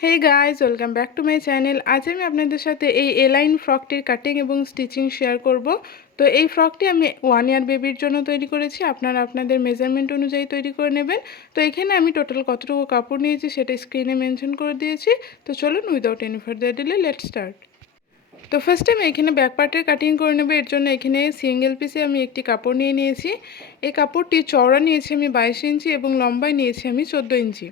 Hey guys, welcome back to my channel. আজ আমি আপনাদের সাথে এই এলাইন ফ্রকটির কাটিং এবং স্টিচিং শেয়ার করব। তো এই ফ্রকটি আমি 1 ইয়ার বেবির জন্য তৈরি করেছি। আপনারা আপনাদের মেজারমেন্ট অনুযায়ী তৈরি করে নেবেন। তো এখানে আমি টোটাল কতটুকু কাপড় নিয়েছি সেটা স্ক্রিনে মেনশন করে দিয়েছি। তো চলুন without any further delay let's start. তো ফার্স্ট আমি এখানে ব্যাক পার্টের কাটিং করে নেব। এর জন্য এখানে সিঙ্গেল পিসে আমি একটি কাপড় নিয়ে নিয়েছি। এই কাপড়টি চওড়া নিয়েছি আমি 22 ইঞ্চি এবং লম্বায় নিয়েছি আমি 14 ইঞ্চি।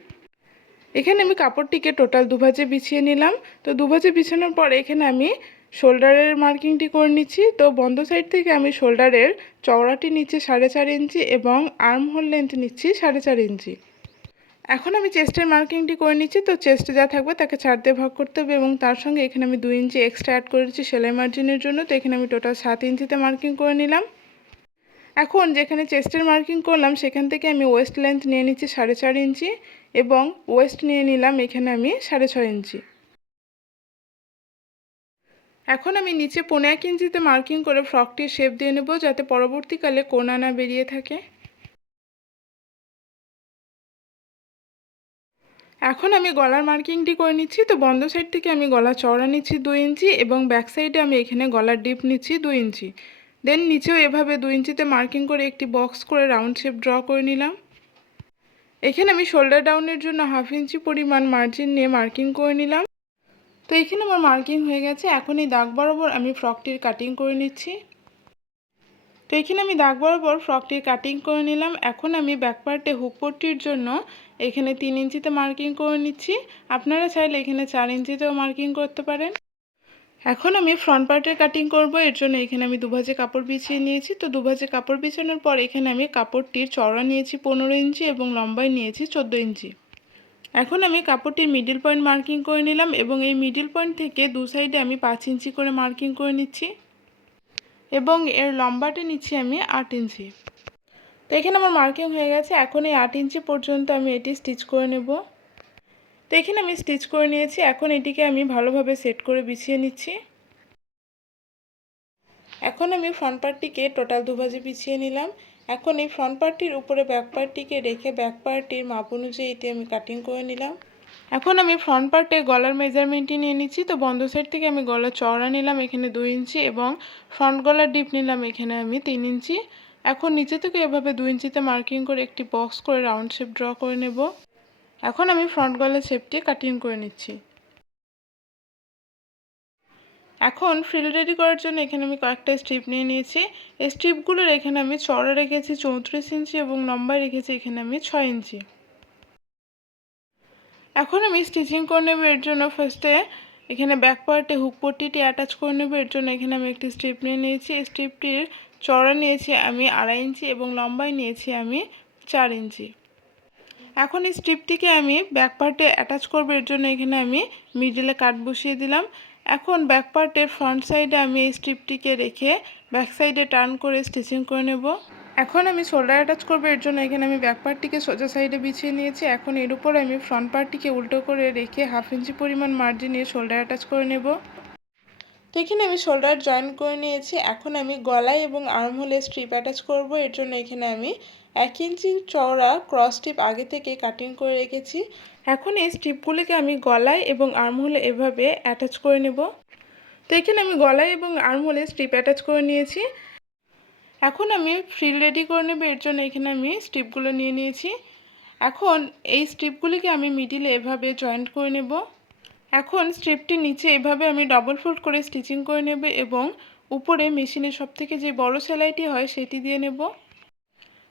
এখানে আমি কাপড়টিকে টোটাল দুভাজে বিছিয়ে নিলাম। তো দুভাজে বিছানোর পর এখানে আমি শোল্ডারের মার্কিংটি করে নিচ্ছি। তো বন্ধ সাইড থেকে আমি শোল্ডারের চওড়াটি নিচ্ছি 4.5 ইঞ্চি এবং আর্ম হোল লেন্থ নিচ্ছি 4.5 ইঞ্চি। এখন আমি চেস্টের মার্কিংটি করে নিচ্ছি। তো চেস্টে যা থাকবে তাকে 4 দিয়ে ভাগ করতে হবে এবং তার সঙ্গে এখানে আমি 2 ইঞ্চি এক্সট্রা অ্যাড করেছি সেলাই মার্জিনের জন্য। তো এখানে আমি টোটাল 7 ইঞ্চিতে মার্কিং করে নিলাম। এখন যেখানে চেস্টের মার্কিং করলাম সেখান থেকে আমি ওয়েস্ট লেন্থ নিয়ে নিচ্ছি 4.5 ইঞ্চি এবং ওয়েস্ট নিয়ে নিলাম এখানে আমি 6.5 ইঞ্চি। এখন আমি নিচে 1.5 ইঞ্চিতে মার্কিং করে ফ্রকটির শেপ দিয়ে নেব যাতে পরবর্তীকালে কোনা না বেরিয়ে থাকে। এখন আমি গলার মার্কিংটি করে নিচ্ছি। তো বন্ধ সাইড থেকে আমি গলা চওড়া নিচ্ছি 2 ইঞ্চি এবং ব্যাক সাইডে আমি এখানে গলার ডিপ নিচ্ছি 2 ইঞ্চি। দেন নিচেও এভাবে 2 ইঞ্চিতে মার্কিং করে একটি বক্স করে রাউন্ড শেপ ড্র করে নিলাম। এখানে আমি শোল্ডার ডাউনের জন্য 1/2 ইঞ্চি পরিমাণ মার্জিন নিয়ে মার্কিং করে নিলাম। তো এখানে আমার মার্কিং হয়ে গেছে। এখন এই দাগ বরাবর আমি ফ্রকটির কাটিং করে নিচ্ছি। তো এখানে আমি দাগ বরাবর ফ্রকটির কাটিং করে নিলাম। এখন আমি ব্যাক পার্টে হুক পট্টির জন্য এখানে 3 ইঞ্চিতে মার্কিং করে নিচ্ছি। আপনারা চাইলে এখানে 4 ইঞ্চিতেও মার্কিং করতে পারেন। এখন আমি ফ্রন্ট পার্টের কাটিং করব। এর জন্য এখানে আমি দুভাজে কাপড় বিছিয়ে নিয়েছি। তো দুভাজে কাপড় বিছানোর পর এখানে আমি কাপড়টির চওড়া নিয়েছি 15 ইঞ্চি এবং লম্বায় নিয়েছি 14 ইঞ্চি। এখন আমি কাপড়টির মিডল পয়েন্ট মার্কিং করে নিলাম এবং এই মিডল পয়েন্ট থেকে দু সাইডে আমি 5 ইঞ্চি করে মার্কিং করে নিচ্ছি এবং এর লম্বাটি নিচ্ছি আমি 8 ইঞ্চি। তো এখানে আমার মার্কিং হয়ে গেছে। এখন এই 8 ইঞ্চি পর্যন্ত আমি এটি স্টিচ করে নেব। তো এখানে আমি স্টিচ করে নিয়েছি। এখন এটিকে আমি ভালোভাবে সেট করে বিছিয়ে নিচ্ছি। এখন আমি ফ্রন্ট পার্টটিকে টোটাল দুভাজে বিছিয়ে নিলাম। এখন এই ফ্রন্ট পার্টটির উপরে ব্যাক পার্টটিকে রেখে ব্যাক পার্টটির মাপ অনুযায়ী এটি আমি কাটিং করে নিলাম। এখন আমি ফ্রন্ট পার্টে গলার মেজারমেন্টটি নিয়ে নিচ্ছি। তো বন্ধ সাইড থেকে আমি গলা চওড়া নিলাম এখানে 2 ইঞ্চি এবং ফ্রন্ট গলার ডিপ নিলাম এখানে আমি 3 ইঞ্চি। এখন নিচে থেকে এভাবে 2 ইঞ্চিতে মার্কিং করে একটি বক্স করে রাউন্ড শেপ ড্র করে নেব। এখন আমি ফ্রন্ট গলার শেপটি কাটিং করে নিচ্ছি। এখন ফ্রিল রেডি করার জন্য এখানে আমি কয়েকটা স্ট্রিপ নিয়ে নিয়েছি। এই স্ট্রিপগুলোর এখানে আমি চওড়া রেখেছি 34 ইঞ্চি এবং লম্বায় রেখেছি এখানে আমি 6 ইঞ্চি। এখন আমি স্টিচিং করে নেব। এর জন্য ফার্স্টে এখানে ব্যাক পার্টে হুক পট্টিটি অ্যাটাচ করে নেব। এর জন্য এখানে আমি একটি স্ট্রিপ নিয়ে নিয়েছি। এই স্ট্রিপটির চওড়া নিয়েছি আমি 2.5 ইঞ্চি এবং লম্বায় নিয়েছি আমি 4 ইঞ্চি। এখন এই স্ট্রিপটিকে আমি ব্যাক পার্টে অ্যাটাচ করব। এর জন্য এখানে আমি মিডলে কাট বসিয়ে দিলাম। এখন ব্যাক পার্টের ফ্রন্ট সাইডে আমি এই স্ট্রিপটিকে রেখে ব্যাক সাইডে টার্ন করে স্টিচিং করে নেব। এখন আমি শোল্ডার অ্যাটাচ করব। এর জন্য এখানে আমি ব্যাক পার্টটিকে সোজা সাইডে বিছিয়ে নিয়েছি। এখন এর উপর আমি ফ্রন্ট পার্টটিকে উল্টো করে রেখে 1/2 ইঞ্চি পরিমাণ মার্জিন নিয়ে শোল্ডার অ্যাটাচ করে নেব। তো এখানে আমি শোল্ডার জয়েন করে নিয়েছি। এখন আমি গলায় এবং আর্ম হোলে স্ট্রিপ অ্যাটাচ করব। এর জন্য এখানে আমি 1 ইঞ্চি চওড়া ক্রস স্ট্রিপ আগে থেকে কাটিং করে রেখেছি। এখন এই স্ট্রিপগুলিকে আমি গলায় এবং আর্ম হোলে এভাবে অ্যাটাচ করে নেব। তো এখানে আমি গলায় এবং আর্ম হোলে স্ট্রিপ অ্যাটাচ করে নিয়েছি। এখন আমি ফ্রিল রেডি করে নেব। এর জন্য এখানে আমি স্ট্রিপগুলো নিয়ে নিয়েছি। এখন এই স্ট্রিপগুলিকে আমি মিডিলে এভাবে জয়েন্ট করে নেব। এখন স্ট্রিপটির নিচে এভাবে আমি ডবল ফোল্ড করে স্টিচিং করে নেব এবং উপরে মেশিনের সবথেকে যে বড় সেলাইটি হয় সেটি দিয়ে নেব।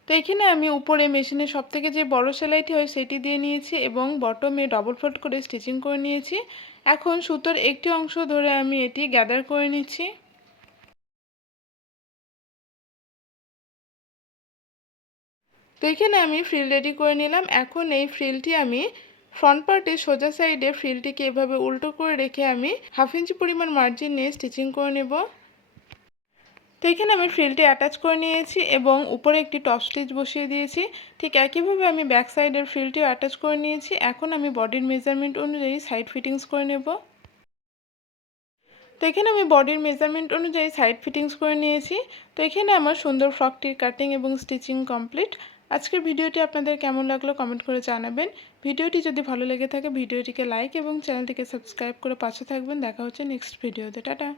তো এখানে আমি উপরে মেশিনের সবথেকে যে বড় সেলাইটি হয় সেটি দিয়ে নিয়েছি এবং বটমে ডবল ফোল্ড করে স্টিচিং করে নিয়েছি। এখন সুতোর একটি অংশ ধরে আমি এটি গ্যাদার করে নিচ্ছি। তো এখানে আমি ফ্রিল রেডি করে নিলাম। এখন এই ফ্রিলটি আমি ফ্রন্ট পার্টের সোজা সাইডে ফ্রিলটিকে এভাবে উল্টো করে রেখে আমি 1/2 ইঞ্চি পরিমাণ মার্জিন নিয়ে স্টিচিং করে নেব। তো এখানে আমি ফ্রিলটি অ্যাটাচ করে নিয়েছি এবং উপরে একটি টপ স্টিচ বসিয়ে দিয়েছি। ঠিক একইভাবে আমি ব্যাক সাইডের ফ্রিলটিও অ্যাটাচ করে নিয়েছি। এখন আমি বডির মেজারমেন্ট অনুযায়ী সাইড ফিটিংস করে নেব। তো এখানে আমি বডির মেজারমেন্ট অনুযায়ী সাইড ফিটিংস করে নিয়েছি। তো এখানে আমার সুন্দর ফ্রকটির কাটিং এবং স্টিচিং কমপ্লিট। আজকের ভিডিওটি আপনাদের কেমন লাগলো কমেন্ট করে জানাবেন। ভিডিওটি যদি ভালো লেগে থাকে ভিডিওটিকে লাইক এবং চ্যানেলটিকে সাবস্ক্রাইব করে পাশে থাকবেন। দেখা হচ্ছে নেক্সট ভিডিওতে। টাটা।